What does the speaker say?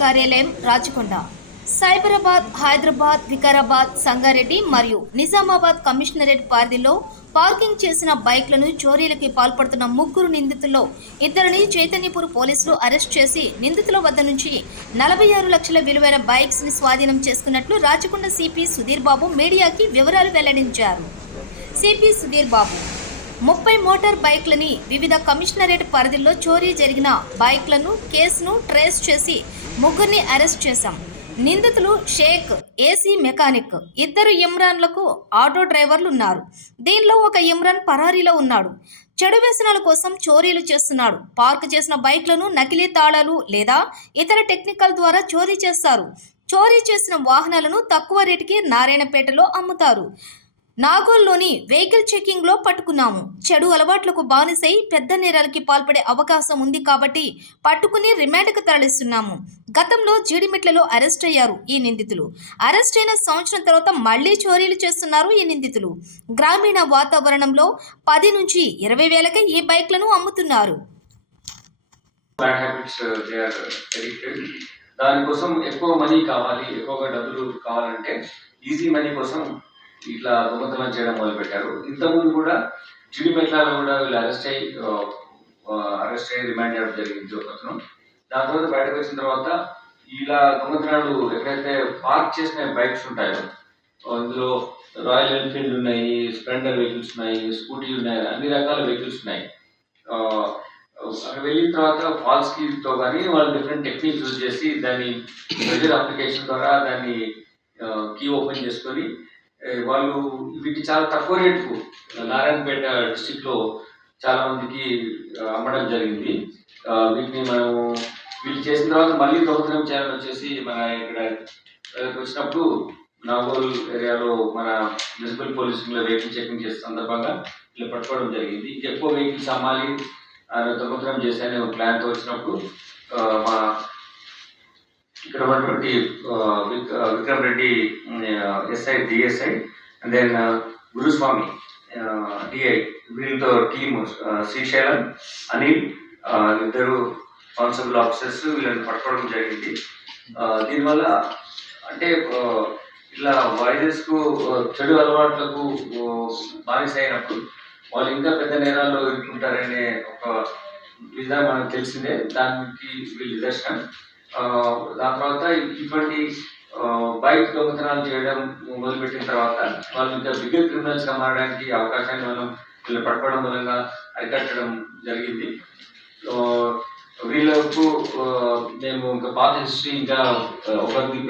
కార్యాలయం రాచకొండ. సైబరాబాద్ హైదరాబాద్ వికారాబాద్ సంగారెడ్డి మరియు నిజామాబాద్ కమిషనరేట్ పరిధిలో పార్కింగ్ చేసిన బైక్లను చోరీలకి పాల్పడుతున్న ముగ్గురు నిందితుల్లో ఇద్దరిని చైతన్యపూర్ పోలీసులు అరెస్ట్ చేసి నిందితుల వద్ద నుంచి నలభై ఆరు లక్షల విలువైన బైక్స్ని స్వాధీనం చేసుకున్నట్లు రాచకొండ సిపి సుధీర్ బాబు మీడియాకి వివరాలు వెల్లడించారు. సిపి సుధీర్ బాబు ముప్పై మోటార్ బైక్లని వివిధ కమిషనరేట్ పరిధిలో చోరీ జరిగిన బైక్లను కేసును ట్రేస్ చేసి ముగ్గురిని అరెస్ట్ చేశాం. నిందితులు షేక్ ఏసీ మెకానిక్ ఇద్దరు ఇమ్రాన్లకు ఆటో డ్రైవర్లు ఉన్నారు దీనిలో ఒక ఇమ్రాన్ పరారీలో ఉన్నాడు. చెడు వ్యసనాల కోసం చోరీలు చేస్తున్నాడు. పార్క్ చేసిన బైక్లను నకిలీ తాళాలు లేదా ఇతర టెక్నికల్ ద్వారా చోరీ చేస్తారు. చోరీ చేసిన వాహనాలను తక్కువ రేటుకి నారాయణపేటలో అమ్ముతారు. నాగోల్లోని వెహికల్ చెకింగ్లో పట్టుకున్నాము. చెడు అలవాట్లకు బానిసై పెద్ద నేరాలకి పాల్పడే అవకాశం ఉంది కాబట్టి పట్టుకుని రిమాండ్కు తరలిస్తున్నాము. గతంలో జీడిమిట్లలో అరెస్ట్ అయ్యారు ఈ నిందితులు. అరెస్ట్ అయిన సంవత్సరం తర్వాత మళ్ళీ చోరీలు చేస్తున్నారు ఈ నిందితులు. గ్రామీణ వాతావరణంలో పది నుంచి ఇరవై వేలకే ఈ బైక్లను అమ్ముతున్నారు. దానికోసం ఎక్కువ మనీ కావాలి ఎక్కువగా డబ్బులు కావాలంటే ఈజీ మనీ కోసం ఇట్లా దొంగతనం చేయడం మొదలుపెట్టారు. ఇంతకుముందు కూడా జిడిమెట్లలో కూడా వీళ్ళు అరెస్ట్ అయ్యి అరెస్ట్ అయ్యి రిమాండ్ చేయడం జరిగింది ఒకతను దాని తర్వాత బయటకు వచ్చిన తర్వాత ఇలా దొంగతనాలు ఎక్కడైతే పార్క్ చేసిన బైక్స్ ఉంటాయో అందులో రాయల్ ఎన్ఫీల్డ్ ఉన్నాయి స్ప్లెండర్ వెహికల్స్ ఉన్నాయి స్కూటీ ఉన్నాయి అన్ని రకాల వెహికల్స్ ఉన్నాయి. అక్కడ వెళ్ళిన తర్వాత ఫాల్స్ కీతో కానీ వాళ్ళు డిఫరెంట్ టెక్నిక్స్ యూజ్ చేసి దాన్ని మెజర్ అప్లికేషన్ ద్వారా దాన్ని కీ ఓపెన్ చేసుకొని వాళ్ళు వీటి చాలా తక్కువ రేటుకు నారాయణపేట డిస్టిక్లో చాలా మందికి అమ్మడం జరిగింది. వీటిని మనం వీళ్ళు చేసిన తర్వాత మళ్ళీ దొంగతనం ఛానల్ వచ్చేసి మన ఇక్కడ వచ్చినప్పుడు నాగోల్ ఏరియాలో మన మున్సిపల్ పోలీసులు వెహికల్ చెకింగ్ చేసే సందర్భంగా వీళ్ళు పట్టుకోవడం జరిగింది. ఇంకెక్కువ వెహికల్స్ అమ్మాలి దొంగతనం చేశానే ఒక ప్లాన్తో వచ్చినప్పుడు మా ఇక్కడ ఉన్నటువంటి Vikram Reddy SI DSI and then Guruswamy DI వీళ్ళతో టీమ్ శ్రీశైలం అనిల్ ఇద్దరు కానిస్టేబుల్ ఆఫీసర్స్ వీళ్ళని పట్టుకోవడం జరిగింది. దీనివల్ల అంటే ఇట్లా వైరస్కు చెడు అలవాట్లకు బానిస అయినప్పుడు వాళ్ళు ఇంకా పెద్ద నేరాల్లో ఇరుక్కుంటారనే ఒక విధానం మనకు తెలిసిందే. దానికి వీళ్ళు నిదర్శనం. దాని తర్వాత ఇటువంటి బైక్ దొంగతనాలు చేయడం మొదలుపెట్టిన తర్వాత వాళ్ళు ఇంకా బిగ్గర్ క్రిమినల్స్గా మారడానికి అవకాశాన్ని మనం వీళ్ళు పట్టుకోవడం మూలంగా అరికట్టడం జరిగింది. వీళ్ళకు మేము ఇంకా పాత హిస్టరీ ఇంకా ఒక ఒకరికి